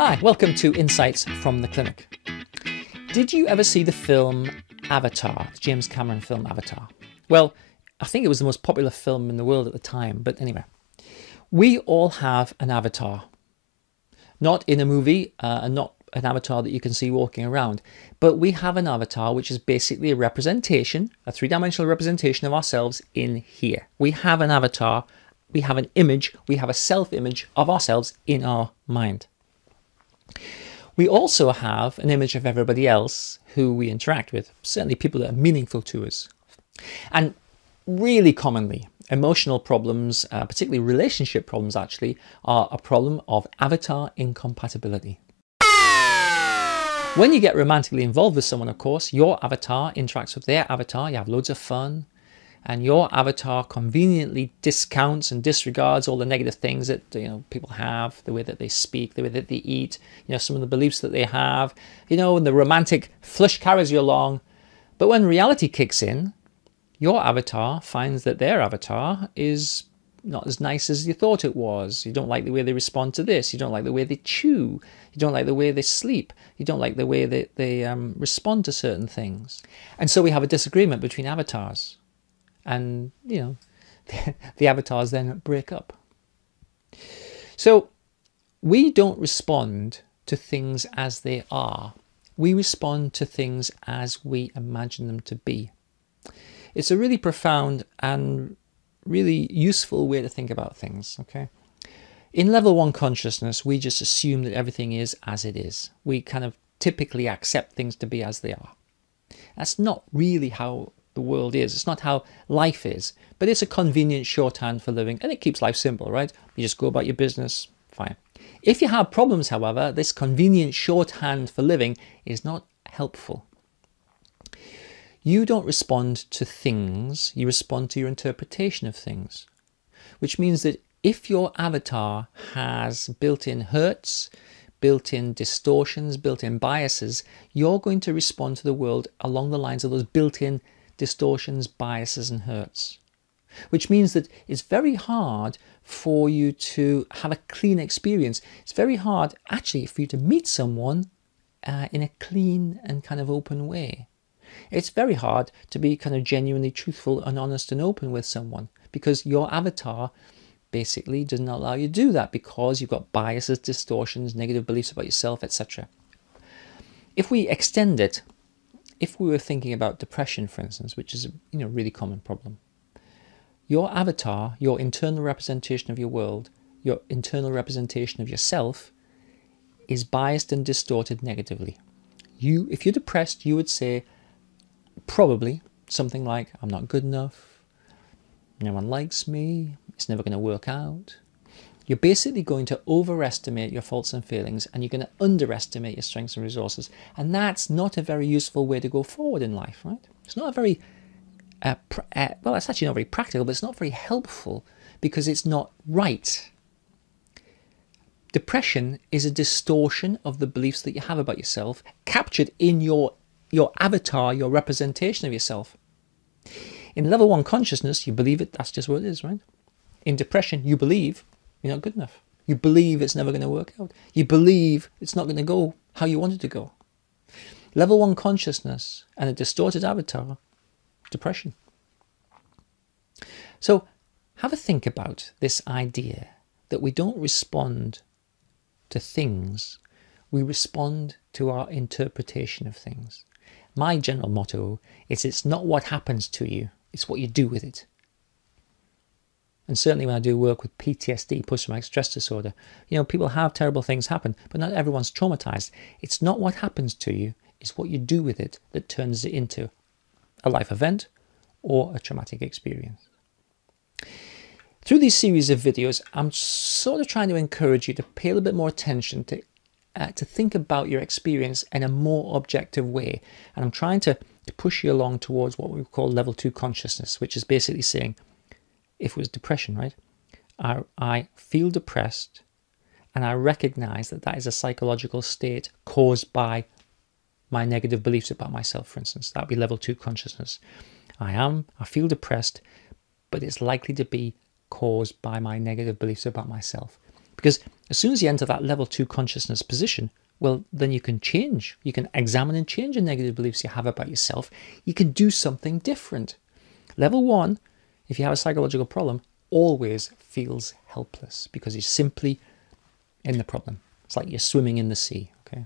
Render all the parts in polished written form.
Hi, welcome to Insights from the Clinic. Did you ever see the film Avatar, the James Cameron film Avatar? Well, I think it was the most popular film in the world at the time, but anyway. We all have an avatar. Not in a movie, and not an avatar that you can see walking around, but we have an avatar which is basically a representation, a three-dimensional representation of ourselves in here. We have an avatar, we have an image, we have a self-image of ourselves in our mind. We also have an image of everybody else who we interact with, certainly people that are meaningful to us. And really commonly, emotional problems, particularly relationship problems actually, are a problem of avatar incompatibility. When you get romantically involved with someone, of course, your avatar interacts with their avatar, you have loads of fun, and your avatar conveniently discounts and disregards all the negative things that people have, the way that they speak, the way that they eat, some of the beliefs that they have, and the romantic flush carries you along. But when reality kicks in, your avatar finds that their avatar is not as nice as you thought it was. You don't like the way they respond to this. You don't like the way they chew. You don't like the way they sleep. You don't like the way that they respond to certain things. And so we have a disagreement between avatars. And, the avatars then break up. So we don't respond to things as they are. We respond to things as we imagine them to be. It's a really profound and really useful way to think about things, okay? In level 1 consciousness, we just assume that everything is as it is. We kind of typically accept things to be as they are. That's not really how the world is. It's not how life is, but it's a convenient shorthand for living, and it keeps life simple, right? You just go about your business, fine. If you have problems, however, this convenient shorthand for living is not helpful. You don't respond to things, you respond to your interpretation of things, which means that if your avatar has built-in hurts, built-in distortions, built-in biases, you're going to respond to the world along the lines of those built-in distortions, biases and hurts, which means that it's very hard for you to have a clean experience. It's very hard actually for you to meet someone in a clean and kind of open way. It's very hard to be kind of genuinely truthful and honest and open with someone because your avatar basically doesn't allow you to do that because you've got biases, distortions, negative beliefs about yourself, etc. If we extend it, if we were thinking about depression, for instance, which is a really common problem, your avatar, your internal representation of your world, your internal representation of yourself is biased and distorted negatively. If you're depressed, you would say probably something like, I'm not good enough, no one likes me, it's never going to work out. You're basically going to overestimate your faults and failings, and you're going to underestimate your strengths and resources. And that's not a very useful way to go forward in life, right? It's not a very, well, it's actually not very practical, but it's not very helpful because it's not right. Depression is a distortion of the beliefs that you have about yourself, captured in your avatar, your representation of yourself. In level 1 consciousness, you believe it, that's just what it is, right? In depression, you believe you're not good enough. You believe it's never going to work out. You believe it's not going to go how you want it to go. Level 1 consciousness and a distorted avatar, depression. So have a think about this idea that we don't respond to things, we respond to our interpretation of things. My general motto is it's not what happens to you, it's what you do with it. And certainly when I do work with PTSD, post-traumatic stress disorder, people have terrible things happen, but not everyone's traumatized. It's not what happens to you, it's what you do with it that turns it into a life event or a traumatic experience. Through these series of videos, I'm sort of trying to encourage you to pay a little bit more attention to think about your experience in a more objective way. And I'm trying to push you along towards what we call level 2 consciousness, which is basically saying, if it was depression, right? I feel depressed and I recognize that that is a psychological state caused by my negative beliefs about myself, for instance. That would be level 2 consciousness. I feel depressed, but it's likely to be caused by my negative beliefs about myself. Because as soon as you enter that level 2 consciousness position, well, then you can change. You can examine and change the negative beliefs you have about yourself. You can do something different. Level 1, if you have a psychological problem, always feels helpless because you're simply in the problem. It's like you're swimming in the sea. Okay,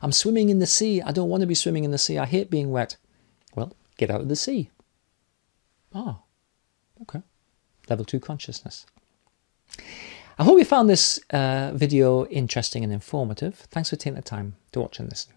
I'm swimming in the sea. I don't want to be swimming in the sea. I hate being wet. Well, get out of the sea. Ah, okay. Level 2 consciousness. I hope you found this video interesting and informative. Thanks for taking the time to watch and listen.